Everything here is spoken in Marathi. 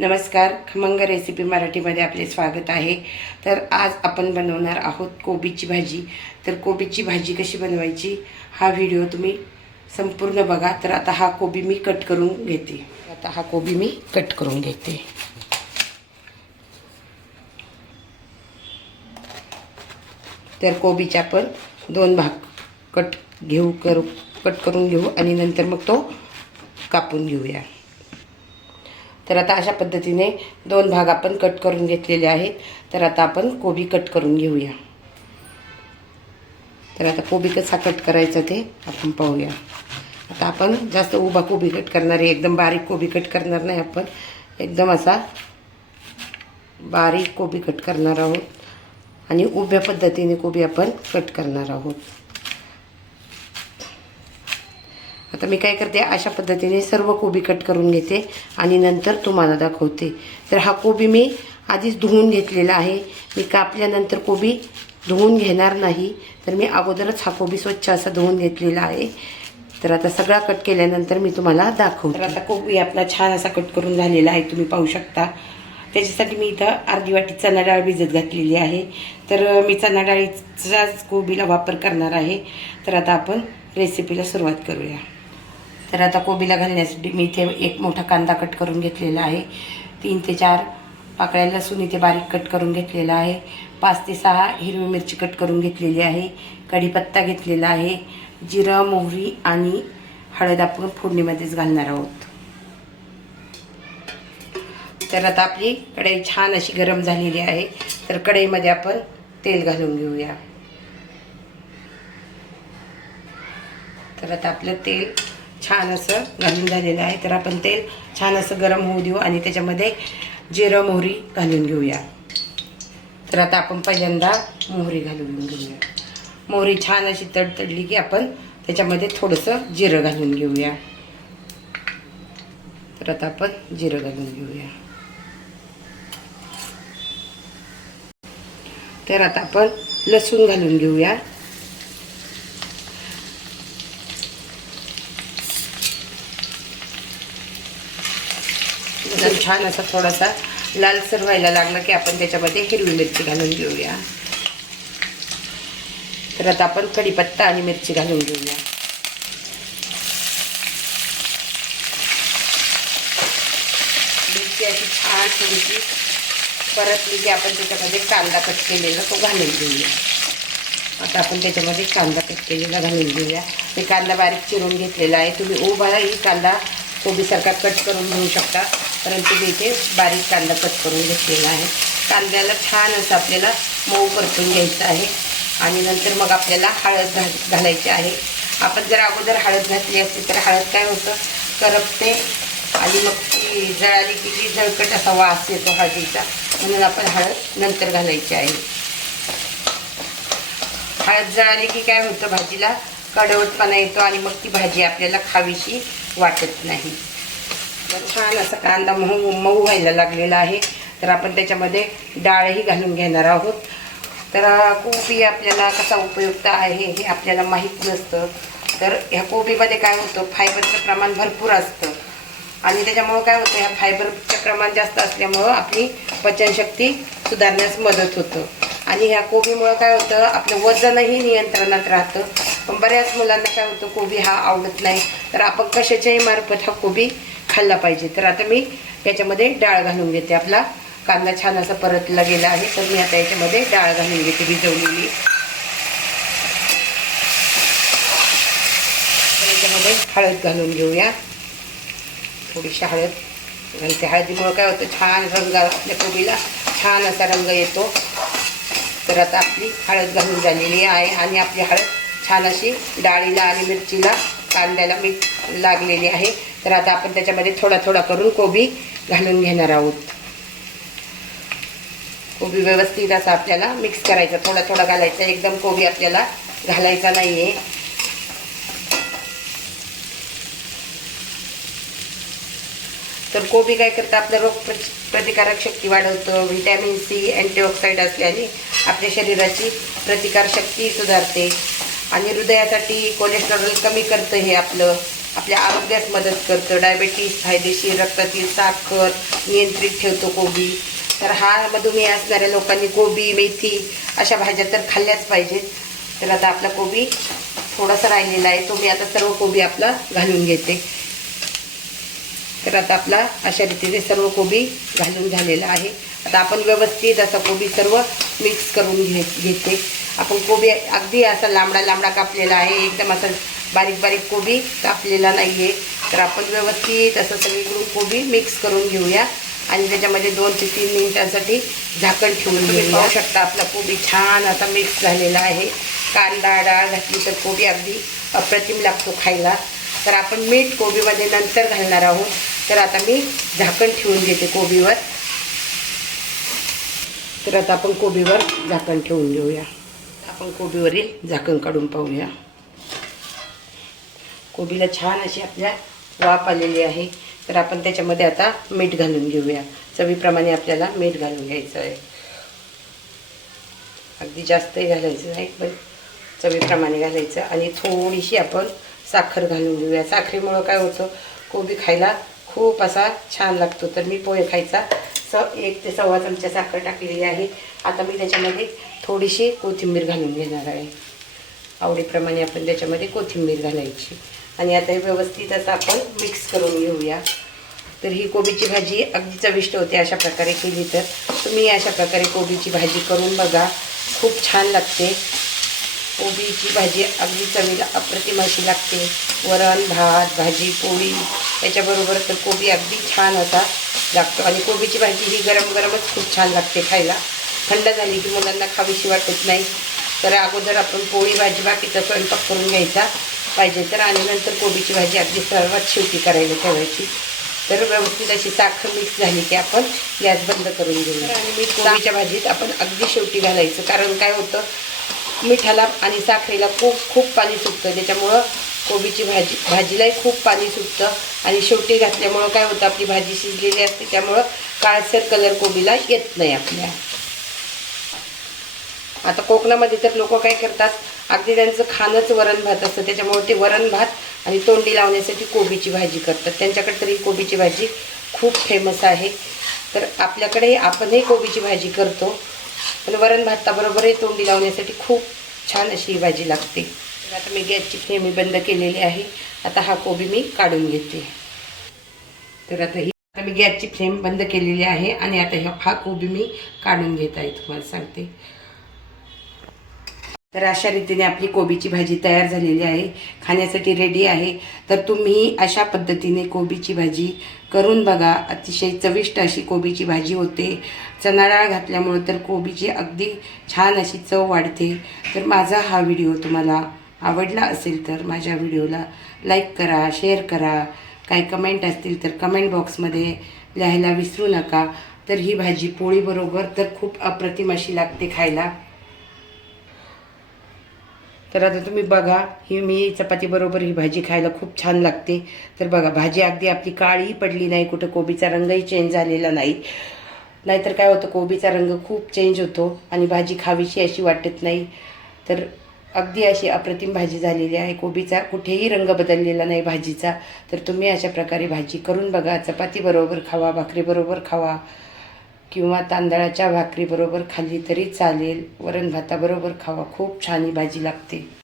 नमस्कार खमंग रेसिपी मराठीमध्ये आपले स्वागत आहे. तर आज आपण बनवणार आहोत कोबीची भाजी. तर कोबीची भाजी कशी बनवायची हा व्हिडिओ तुम्ही संपूर्ण बघा. तर आता हा कोबी मी कट करून घेते. आता हा कोबी मी कट करून घेते. तर कोबीचे आपण दोन भाग कट घेऊ करू कट करून घेऊ आणि नंतर मग तो कापून घेऊया. तर आता अशा पद्धतीने दोन भाग आपण कट करून घेतलेले आहेत. तर आता आपण कोबी कट करून घेऊया. तर आता कोबी कसा कट करायचा ते आपण पाहूया. आता आपण जास्त उभा कोबी कट करणार आहे. एकदम बारीक कोबी कट करणार नाही आपण. एकदम असा बारीक कोबी कट करणार आहोत. आणि उभ्या पद्धतीने कोबी आपण कट करणार आहोत. आता मी काय करते अशा पद्धतीने सर्व कोबी कट करून घेते आणि नंतर तुम्हाला दाखवते. तर हा कोबी मी आधीच धुवून घेतलेला आहे. मी कापल्यानंतर कोबी धुवून घेणार नाही. तर मी अगोदरच हा कोबी स्वच्छ असा धुवून घेतलेला आहे. तर आता सगळा कट केल्यानंतर मी तुम्हाला दाखवते. तर आता कोबी आपला छान असा कट करून झालेला आहे तुम्ही पाहू शकता. त्याच्यासाठी मी इथं अर्धी वाटी चणा डाळ भिजत घातलेली आहे. तर मी चणा डाळीचाच कोबीला वापर करणार आहे. तर आता आपण रेसिपीला सुरुवात करूया. तर आता कोबीला घालण्यासाठी मी इथे एक मोठा कांदा कट करून घेतलेला आहे. तीन ते चार पाकळ्या लसूण इथे बारीक कट करून घेतलेला आहे. पाच ते सहा हिरवी मिरची कट करून घेतलेली आहे. कढीपत्ता घेतलेला आहे. जिरं मोहरी आणि हळद आपण फोडणीमध्येच घालणार आहोत. तर आता आपली कढई छान अशी गरम झालेली आहे. तर कढईमध्ये आपण तेल घालून घेऊया. तर आता आपलं तेल छान असं घालून झालेलं आहे. तर आपण तेल छान असं गरम होऊ देऊ आणि त्याच्यामध्ये जिरं मोहरी घालून घेऊया. तर आता आपण पहिल्यांदा मोहरी घालून घेऊया. मोहरी छान अशी तडतडली की आपण त्याच्यामध्ये थोडंसं जिरं घालून घेऊया. तर आता आपण जिरं घालून घेऊया. तर आता आपण लसूण घालून घेऊया. एकदम छान असा थोडासा लालसर व्हायला लागला की आपण त्याच्यामध्ये हिरवी मिरची घालून घेऊया. तर आता आपण कढीपत्ता आणि मिरची घालून घेऊया. मिरची अशी छान थोडीशी परतली की आपण त्याच्यामध्ये कांदा कट केलेला तो घालून घेऊया. आता आपण त्याच्यामध्ये कांदा कट केलेला घालून घेऊया. मी कांदा बारीक चिरून घेतलेला आहे. तुम्ही उभाही कांदा कोबीसारखा कट करून घेऊ शकता. परंतु मी इथे बारीक कांदा कट करून घेतलेला आहे. कांद्याला छान असं आपल्याला मऊ परतून घ्यायचं आहे. आणि नंतर मग आपल्याला हळद घाल घालायची आहे. आपण जर अगोदर हळद घातली असती तर हळद काय होतं? करपते. आणि मग ती जळाली की ती जळकट असा वास येतो हळदीचा म्हणून आपण हळद नंतर घालायची आहे. हळद जळाली की काय होतं? भाजीला कडवटपणा येतो आणि मग ती भाजी आपल्याला खावीशी वाटत नाही. छान असा कांदा मऊ मऊ व्हायला लागलेला आहे. तर आपण त्याच्यामध्ये डाळही घालून घेणार आहोत. तर कोबी आपल्याला कसा उपयुक्त आहे हे आपल्याला माहीत नसतं. तर ह्या कोबीमध्ये काय होतं फायबरचं प्रमाण भरपूर असतं. आणि त्याच्यामुळं काय होतं ह्या फायबरचं प्रमाण जास्त असल्यामुळं आपली पचनशक्ती सुधारण्यास मदत होतं. आणि ह्या कोबीमुळं काय होतं आपलं वजनही नियंत्रणात राहतं. पण बऱ्याच मुलांना काय होतं कोबी हा आवडत नाही. तर आपण कशाच्याही मार्फत हा कोबी खाल्ला पाहिजे. तर आता मी याच्यामध्ये डाळ घालून घेते. आपला कांदा छान असा परतला गेला आहे तर मी आता याच्यामध्ये डाळ घालून घेते भिजवलेली. याच्यामध्ये हळद घालून घेऊया. थोडीशी हळद घालते. हळदीमुळं काय होतं छान रंग आपल्या कोबीला छान असा रंग येतो. तर आता आपली हळद घालून झालेली आहे आणि आपली हळद छान अशी डाळीला आणि मिरचीला कांद्याला मी लागलेली आहे. तर आता आपण त्याच्यामध्ये थोडा थोडा करून कोबी घालून घेणार आहोत. कोबी व्यवस्थित असं आपल्याला मिक्स करायचा. थोडा थोडा घालायचा. एकदम कोबी आपल्याला घालायचा नाही आहे तर कोबी काय करतं? आपलं रोग प्रतिकारक शक्ती वाढवतं. व्हिटॅमिन सी अँटीऑक्साईड असल्याने आपल्या शरीराची प्रतिकारशक्ती सुधारते. आणि हृदयासाठी कोलेस्ट्रॉल कमी करतं हे आपलं. आपल्या आरोग्यास मदत करतं. डायबेटीस फायदेशीर रक्तातील साखर नियंत्रित ठेवतो कोबी. तर हा मधुमेह असणाऱ्या लोकांनी कोबी मेथी अशा भाज्या तर खाल्ल्याच पाहिजेत. तर आता आपला कोबी थोडासा राहिलेला आहे. तो मी आता सर्व कोबी आपला घालून घेते. तर आता आपला अशा रीतीने सर्व कोबी घालून झालेला आहे. आता आपण व्यवस्थित असा कोबी सर्व मिक्स करून घे घेते. आपण कोबी अगदी असा लांबडा लांबडा कापलेला आहे. एकदम असा बारीक बारीक कोबी कापलेला नाही आहे तर आपण व्यवस्थित असं सगळीकडून कोबी मिक्स करून घेऊया. आणि त्याच्यामध्ये दोन ते तीन मिनिटांसाठी झाकण ठेवून पाहू शकता आपला कोबी छान असा मिक्स झालेला आहे. कांदा डाळ घातली तर कोबी अगदी अप्रतिम लागतो खायला. तर आपण मीठ कोबीमध्ये नंतर घालणार आहोत. तर आता मी झाकण ठेवून घेते कोबीवर. तर आता आपण कोबीवर झाकण ठेवून घेऊया. आपण कोबीवरील झाकण काढून पाहूया. कोबीला छान अशी आपल्या वाफ आलेली आहे. तर आपण त्याच्यामध्ये आता मीठ घालून घेऊया. चवीप्रमाणे आपल्याला मीठ घालून घ्यायचं आहे. अगदी जास्तही घालायचं नाही पण चवीप्रमाणे घालायचं. आणि थोडीशी आपण साखर घालून घेऊया. साखरेमुळं काय होतं कोबी खायला खूप असा छान लागतो. तर मी पोहे खायचा स एक ते सव्वा चमचा साखर टाकलेली आहे. आता मी त्याच्यामध्ये थोडीशी कोथिंबीर घालून घेणार आहे. आवडीप्रमाणे आपण त्याच्यामध्ये कोथिंबीर घालायची. आणि आता व्यवस्थित असं आपण मिक्स करून घेऊया. तर ही कोबीची भाजी अगदी चविष्ट होते अशा प्रकारे केली तर. तुम्ही अशा प्रकारे कोबीची भाजी करून बघा. खूप छान लागते. कोबीची भाजी अगदी चवीला अप्रतिम अशी लागते. वरण भात भाजी पोळी याच्याबरोबर तर कोबी अगदी छान असा लागतो. आणि कोबीची भाजी ही गरम गरमच खूप छान लागते खायला. थंड झाली की मुलांना खावीशी वाटत नाही. तर अगोदर आपण पोळी भाजी बाकीचा स्वयंपाक करून घ्यायचा. पाहिजे तर आणि नंतर कोबीची भाजी अगदी सर्वात शेवटी करायला ठेवायची. तर व्यवस्थित अशी साखर मिक्स झाली की आपण गॅस बंद करून घेऊया आणि मीठ कोबीच्या भाजीत आपण अगदी शेवटी घालायचं. कारण काय होतं मिठाला आणि साखरेला खूप खूप पाणी सुटतं. त्याच्यामुळं कोबीची भाजी भाजीलाही खूप पाणी सुटतं. आणि शेवटी घातल्यामुळं काय होतं आपली भाजी शिजलेली असते. त्यामुळं काळसर कलर कोबीला येत नाही आपल्या. आता कोकणामध्ये तर लोक काय करतात अगदी त्यांचं खाणंच वरण भात असतं. त्याच्यामुळे ते वरण भात आणि तोंडी लावण्यासाठी कोबीची भाजी करतात. त्यांच्याकडे तरी कोबीची भाजी खूप फेमस आहे. तर आपल्याकडे आपणही कोबीची भाजी करतो. पण वरण भाताबरोबरही तोंडी लावण्यासाठी खूप छान अशी ही भाजी लागते. तर आता मी गॅसची फ्लेमी बंद केलेली आहे. आता हा कोबी मी काढून घेते. तर आता ही आता मी गॅसची फ्लेम बंद केलेली आहे आणि आता हा कोबी मी काढून घेत आहे. तुम्हाला सांगते. तर अशा रीतीने आपली कोबीची भाजी तयार झालेली आहे. खाण्यासाठी रेडी आहे. तर तुम्ही अशा पद्धतीने कोबीची भाजी करून बघा. अतिशय चविष्ट अशी कोबीची भाजी होते. चणा डाळ घातल्यामुळं तर कोबीची अगदी छान अशी चव वाढते. तर माझा हा व्हिडिओ तुम्हाला आवडला असेल तर माझ्या व्हिडिओला लाईक करा शेअर करा. काही कमेंट असतील तर कमेंट बॉक्समध्ये लिहायला विसरू नका. तर ही भाजी पोळीबरोबर तर खूप अप्रतिम अशी लागते खायला. तर आता तुम्ही बघा ही मी चपातीबरोबर ही भाजी खायला खूप छान लागते. तर बघा भाजी अगदी आपली काळी पडली नाही कुठं कोबीचा रंगही चेंज झालेला नाही. नाहीतर काय होतं कोबीचा रंग खूप चेंज होतो आणि भाजी खावीशी अशी वाटत नाही. तर अगदी अशी अप्रतिम भाजी झालेली आहे. कोबीचा कुठेही रंग बदललेला नाही भाजीचा. तर तुम्ही अशा प्रकारे भाजी करून बघा. चपातीबरोबर खावा भाकरीबरोबर खावा. किंवा तांदळाच्या भाकरीबरोबर खाल्ली तरी चालेल. वरण भाताबरोबर खावा. खूप छान ही भाजी लागते.